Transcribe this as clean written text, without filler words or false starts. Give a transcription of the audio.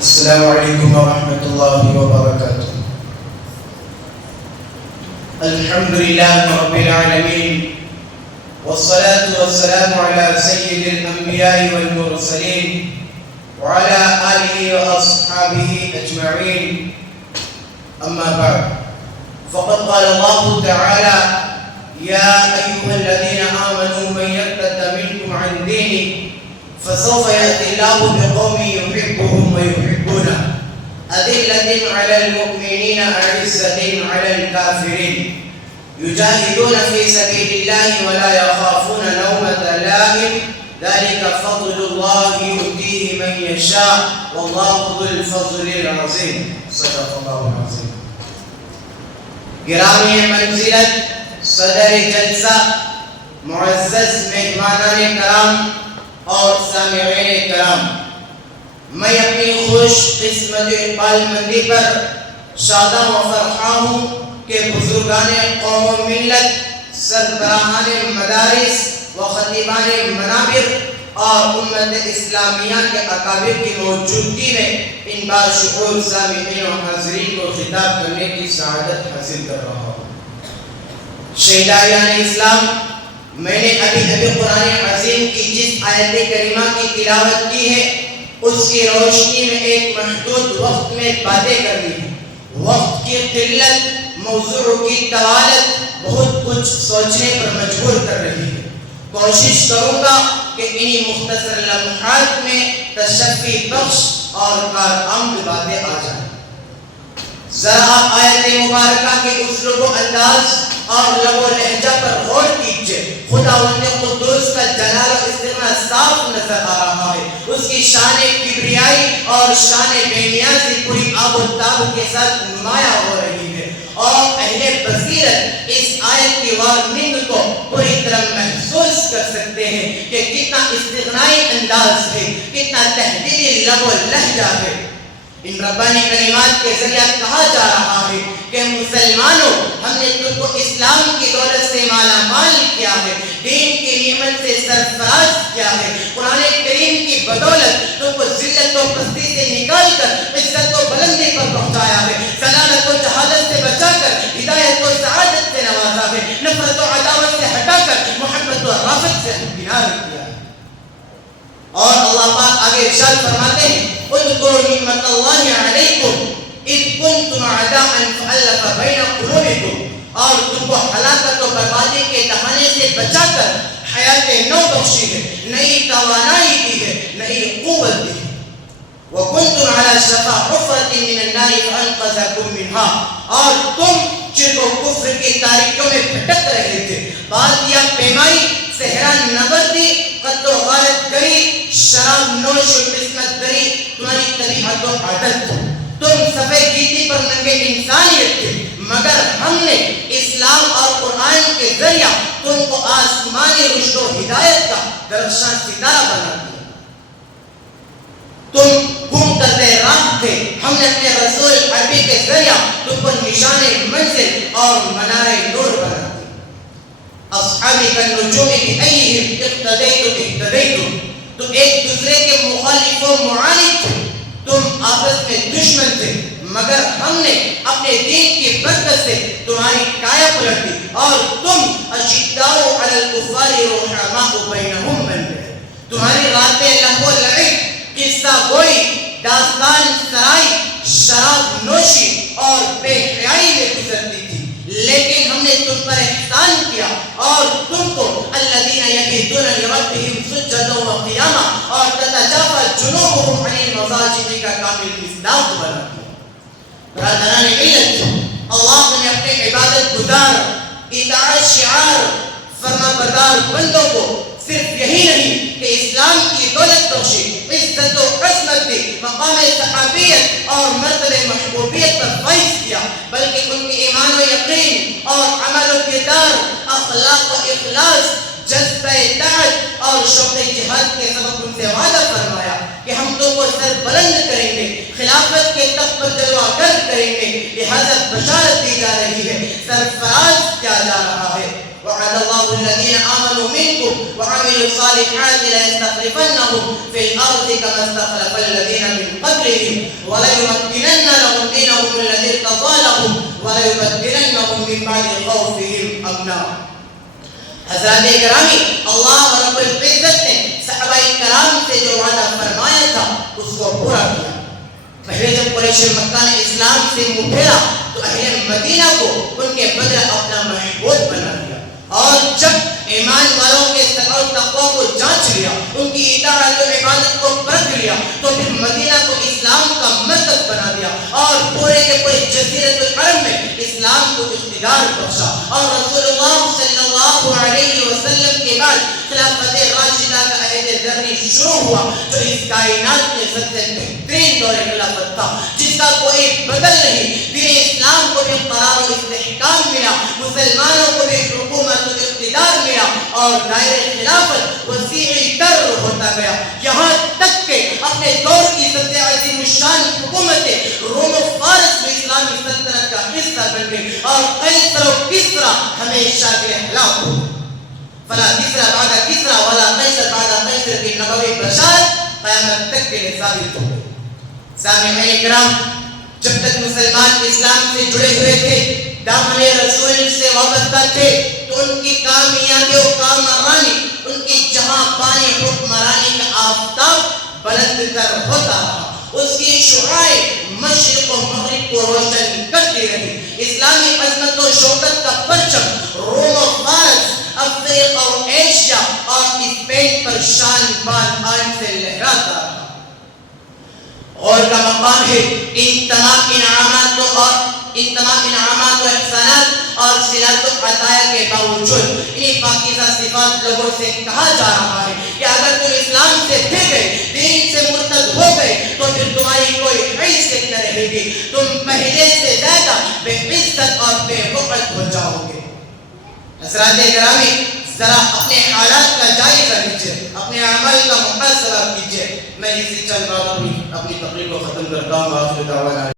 السلام علیکم ورحمۃ اللہ وبرکاتہ. الحمد للہ رب العالمین والصلاة والسلام على سید الانبیاء والمرسلین وعلى آلہ واصحابہ اجمعین. اما بعد فقد قال اللہ تعالی یا ایها الذین آمنوا من یرتد منکم عن دینہ فسوف يأتي الله بقوم يحبهم ويحبونه أذلة على المؤمنين أعزة على الكافرين يجاهدون في سبيل الله ولا يخافون لومة لائم ذلك فضل الله يؤتيه من يشاء والله ذو الفضل العظيم. صدق الله العظيم. گرامی منزلت صدر جلسہ، معزز مہمانان کرام اور سامعین کرام، میں اپنی خوش قسمت اقبال مندی پر شاداں و فرحاں ہوں کہ بزرگان قوم و ملت، سربراہان مدارس و خطیبان منابر اور امت اسلامیہ کے اکابر کی موجودگی میں ان باشعور سامعین و حاضرین کو خطاب کرنے کی سعادت حاصل کر رہا ہوں. شہدائیان اسلام، میں نے ابھی قرآن عظیم کی جس آیت کریمہ کی تلاوت کی ہے اس کی روشنی میں ایک محدود وقت میں باتیں کرنی ہے. وقت کی قلت موضوع کی طوالت بہت کچھ سوچنے پر مجبور کر رہی ہے. کوشش کروں گا کہ انہی مختصر لمحات میں تشفی بخش اور کارآمد باتیں آ جائیں. ذرا آپ آیت مبارکہ کے اسلوب و انداز اور لب و لہجہ پر غور کیجئے. خداوند قدوس کا جلال و استغنا صاف نظر آ رہا ہے. اس کی شان کبریائی اور شان بے نیازی پوری آب و تاب کے ساتھ نمایاں ہو رہی ہے، اور اہل بصیرت اس آیت کی وارننگ کو پوری طرح محسوس کر سکتے ہیں کہ کتنا استغنائی انداز ہے، کتنا تحدیدی لب و لہجہ ہے. ان ربانی کلمات کے ذریعہ کہا جا رہا ہے کہ مسلمانوں، ہم نے تم کو اسلام کی دولت سے مالا مال کیا ہے، دین کی نعمت سے سرفراز کیا ہے، قرآن کریم کی بدولت تم کو ذلت و پستی سے نکال کر عزت و بلندی پر پہنچایا ہے، ضلالت و جہالت سے بچا کر ہدایت و سعادت سے نوازا ہے، نفرت و عداوت سے ہٹا کر محبت و رافت سے کنار کیا ہے. اور اللہ پاک آگے ارشاد فرماتے ہیں اذکروا نعمت اللہ علیکم اذ کنتم اعداء فالف بین قلوبکم، اور تم کو ہلاکت و بربادی کے دہانے سے بچا کر حیات نو بخشی ہے، نئی توانائی دی ہے، نئی قوت دی ہے. وکنتم علی شفا حفرۃ من النار فانقذکم منها، اور تم شرک و کفر کی تاریکیوں میں بھٹک رہے تھے. بات یا پیمائی، صحرا نبردی، قتل و غارت گری، شراب نوش و قسمت گری تمہاری طبیعت و عادت تھی. تم سفید گیتی پر ننگے انسانیت تھے، مگر ہم نے اسلام اور قرآن کے ذریعہ تم کو آسمانی رشد و ہدایت کا درخشاں ستارہ بنا دیا. تم گم کرتے راہ تھے، ہم نے اپنے رسول عربی کے ذریعہ تم کو نشان منزل اور منارے نور بنا دیا. اصحابی کا نجوم بأیہم اقتدیتم اہتدیتم، تم ایک دوسرے کے مخالف و معاند تھے، تم آپس میں دشمن تھے، مگر ہم نے اپنے دین کی برکت سے تمہاری کایا پلٹ دی، اور تم اشداء علی الکفار رحماء بینہم بن گئے. تمہاری راتیں لہو و لعب، قصہ گوئی، داستان سرائی، شراب نوشی اور بے حیائی میں گزرتی تھی، لیکن ہم نے تم پر احسان کیا اور تم کو الذین یبیتون لربہم سجدا و قیاما اور تتجافی جنوبہم عن المضاجع کا کامل مصداق بنا دیا. برادران ملت، اللہ نے اپنے عبادت گزار، اطاعت شعار، فرما بردار بندوں کو صرف یہی نہیں کہ اسلام کی دولت بخشی، عزت و عصمت دی، مقام صحابیت اور مرتبہ محبوبیت پر فائز کیا، بلکہ ان کی ایمان و یقین اور عمل و کردار، اخلاق و اخلاص، جذبہ اطاعت اور شوق جہاد کے سبب ان سے وعدہ فرمایا کہ ہم تم کو سر بلند کریں گے، خلافت کے تخت پر جلوہ گر کریں گے. لہذا بشارت دی جا رہی ہے، سرفراز کیا جا رہا ہے وعد الله الذين آمنوا منكم وعملوا الصالحات ليستخلفنهم في الأرض كما استخلف الذين من قبلهم وليمكنن لهم دينهم الذي ارتضى لهم وليبدلنهم من بعد خوفهم أمنا. حضرات گرامی، اللہ رب العزت نے صحابہ کرام سے جو وعدہ فرمایا تھا اس کو پورا کیا. پہلے جب قریش مکہ نے اسلام سے منہ پھیرا تو اہل مدینہ کو ان کے بدلے اپنا محبوب بنا دیا، اور جب ایمان والوں کے تقوی کو جانچ لیا، ان کی اطاعت و عبادت کو پرکھ لیا، تو پھر مدینہ کو اسلام کا مرکز بنا دیا اور پورے کے پورے جزیرۃ العرب میں اسلام کو اقتدار بخشا. اور رسول اللہ صلی اللہ علیہ وسلم کے بعد خلافت راشدہ کا عہد زرعی شروع ہوا، جو اس کائنات میں سب سے بہترین دور خلافت تھا، جس کا کوئی بدل نہیں. دین اسلام کو بھی قرار و استحکام ملا، مسلمانوں کو بھی حکومت و اقتدار ملا، اور دائرہ خلافت وسیع تر ہوتا گیا، یہاں تک کہ اپنے دور کی سب سے عظیم الشان حکومت روم و فارس میں اسلامی سلطنت کا حصہ بن گئی، اور قیصر و کسریٰ ہمیشہ کے ہلاک ہو. فلا کسریٰ بعد کسریٰ ولا قیصر بعد قیصر کی نبوی بشارت قیامت تک کے لیے ثابت ہو گئی. سامعین کرام، جب تک مسلمان اسلام سے جڑے ہوئے تھے، دامن رسول سے وابستہ تھے، تو ان کی کامیابی و کامرانی، ان کی جہاں بانی حکمرانی کا آفتاب بلند تر ہوتا رہا، اس کی شعاعیں مشرق و مغرب کو روشن کرتی رہی. اسلامی عظمت و شوکت کا پرچم روم و فارس، افریقہ و ایشیا اور اسپین پر شان بان آن سے لہراتا رہا. اور کا مقام ہے ان تمام انعامات و احسانات اور صلات و عطایا کے باوجود انہیں پاکیزہ صفات لوگوں سے کہا جا رہا ہے کہ اگر تم اسلام سے پھر گئے، دین سے مرتد ہو گئے، تو پھر تمہاری کوئی حیثیت نہ رہے گی، تم پہلے سے زیادہ بے عزت اور بے وقت ہو جاؤ گے. حضرات گرامی، ذرا اپنے حالات کا جائزہ لیجیے، اپنے اعمال کا محاسبہ کیجیے. میں اسی چند باتوں اپنی تقریر کو ختم کرتا ہوں.